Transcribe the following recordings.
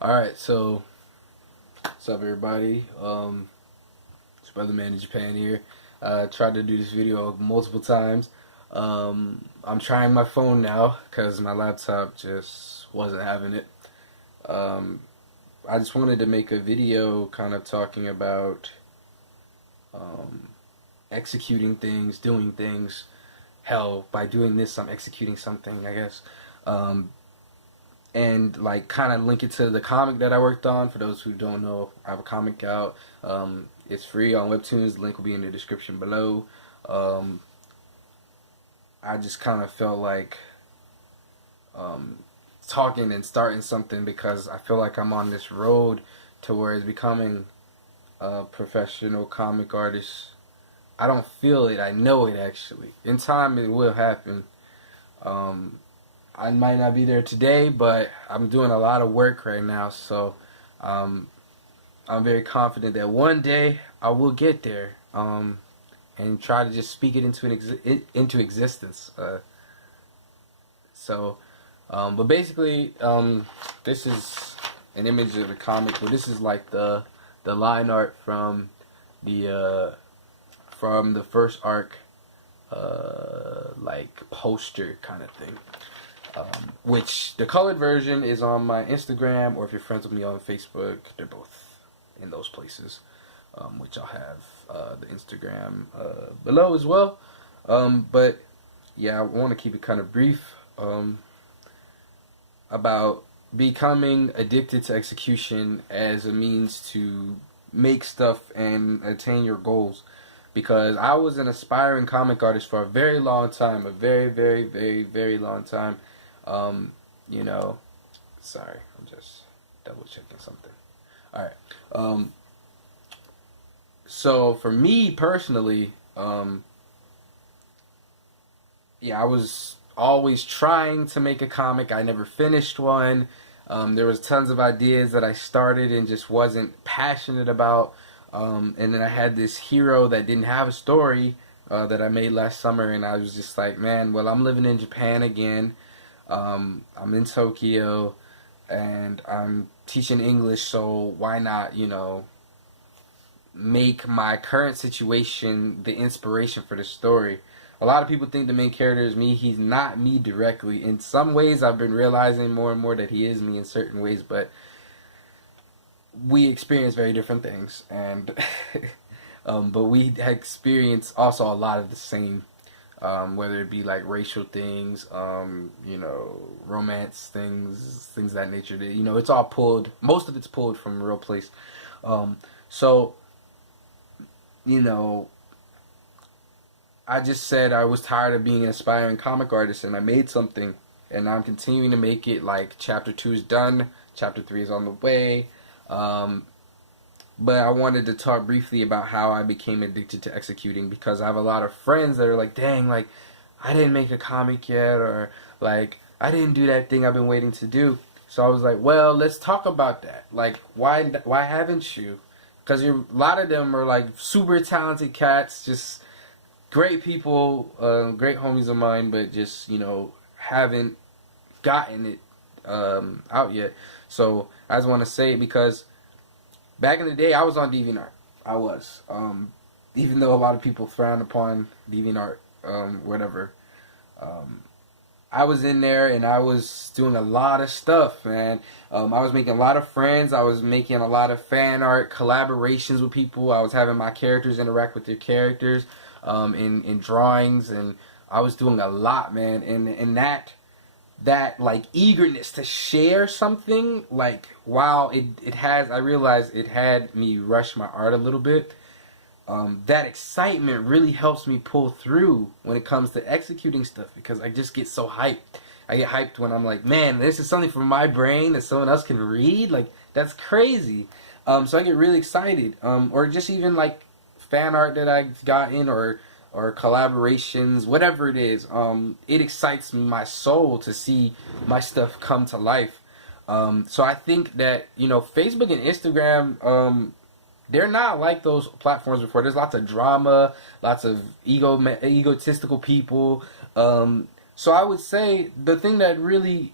Alright, so what's up everybody? It's Brother Man in Japan here. Tried to do this video multiple times. I'm trying my phone now because my laptop just wasn't having it. Um, I just wanted to make a video kind of talking about um, executing things, doing things. Hell, by doing this, I'm executing something, I guess. Um, and like kind of link it to the comic that I worked on. For those who don't know, I have a comic out. It's free on Webtoons. The link will be in the description below. Um, I just kind of felt like um, talking and starting something because I feel like I'm on this road towards becoming a professional comic artist. I don't feel it. I know it actually. In time, it will happen. Um, I might not be there today, but I'm doing a lot of work right now, so um, I'm very confident that one day I will get there, and try to just speak it into existence. But basically, this is an image of the comic, but this is like the line art from the first arc, like poster kind of thing. Which the colored version is on my Instagram, or if you're friends with me on Facebook, they're both in those places. Which I'll have the Instagram below as well. But yeah, I want to keep it kind of brief about becoming addicted to execution as a means to make stuff and attain your goals. Because I was an aspiring comic artist for a very long time, a very, very, very, very long time. You know, sorry, I'm just double checking something. Alright. So for me personally, yeah, I was always trying to make a comic. I never finished one. There was tons of ideas that I started and just wasn't passionate about. And then I had this hero that didn't have a story that I made last summer, and I was just like, man, well, I'm living in Japan again. I'm in Tokyo, and I'm teaching English, so why not, make my current situation the inspiration for the story. A lot of people think the main character is me. He's not me directly. In some ways, I've been realizing more and more that he is me in certain ways, but we experience very different things, and but we experience also a lot of the same, whether it be like racial things, romance things of that nature. It's all pulled. Most of it's pulled from a real place. So, I just said I was tired of being an aspiring comic artist, and I made something, and I'm continuing to make it. Like chapter 2 is done, chapter 3 is on the way. But I wanted to talk briefly about how I became addicted to executing, because I have a lot of friends that are like, dang, like, I didn't make a comic yet, or like, I didn't do that thing I've been waiting to do. So I was like, well, let's talk about that. Like, why haven't you? Because a lot of them are like super talented cats, just great people, great homies of mine, but just, haven't gotten it out yet. So I just want to say it because back in the day, I was on DeviantArt. I was. Even though a lot of people frown upon DeviantArt, whatever. I was in there and I was doing a lot of stuff, man. I was making a lot of friends. I was making a lot of fan art collaborations with people. I was having my characters interact with their characters in drawings, and I was doing a lot, man. And that like eagerness to share something, like, wow, I realized it had me rush my art a little bit. That excitement really helps me pull through when it comes to executing stuff, because I just get so hyped. I get hyped when I'm like, man, this is something from my brain that someone else can read. Like, that's crazy. So I get really excited. Or just even like fan art that I've gotten, or collaborations, whatever it is. It excites my soul to see my stuff come to life. So I think that, Facebook and Instagram, they're not like those platforms before. There's lots of drama, lots of egotistical people. So I would say the thing that really,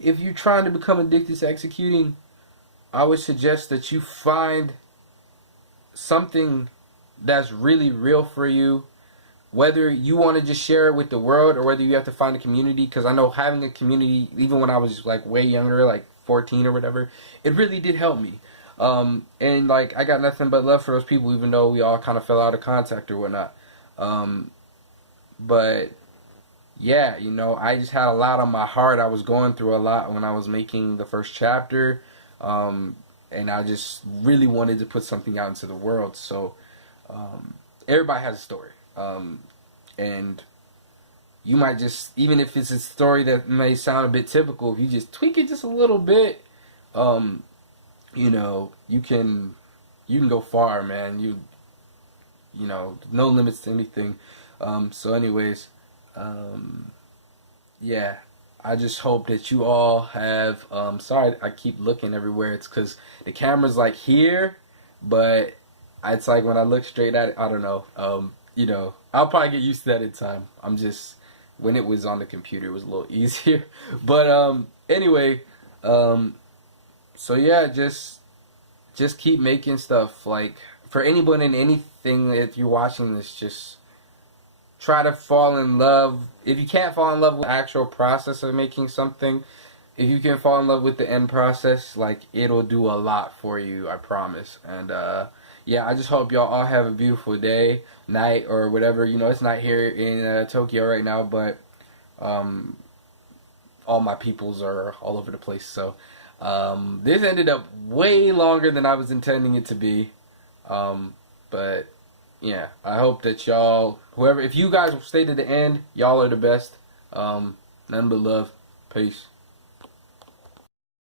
if you're trying to become addicted to executing, I would suggest that you find something that's really real for you, whether you want to just share it with the world or whether you have to find a community. Because I know having a community, even when I was like way younger, like 14 or whatever, it really did help me. And like I got nothing but love for those people, even though we all kind of fell out of contact or whatnot. But yeah, you know, I just had a lot on my heart. I was going through a lot when I was making the first chapter. And I just really wanted to put something out into the world. So everybody has a story. And you might just, even if it's a story that may sound a bit typical, if you just tweak it just a little bit, you know, you can go far, man. You know, no limits to anything. So anyways, yeah, I just hope that you all have, sorry I keep looking everywhere. It's because the camera's like here, but it's like when I look straight at it, I don't know. You know, I'll probably get used to that in time. I'm just, when it was on the computer, it was a little easier. But anyway, so yeah, just keep making stuff. Like, for anyone and anything, if you're watching this, just try to fall in love. If you can't fall in love with the actual process of making something, if you can fall in love with the end process, like, it'll do a lot for you, I promise. And yeah, I just hope y'all all have a beautiful day, night, or whatever. You know, it's night here in Tokyo right now, but all my peoples are all over the place. So this ended up way longer than I was intending it to be. But yeah, I hope that y'all, whoever, if you guys stay to the end, y'all are the best. Nothing but love. Peace.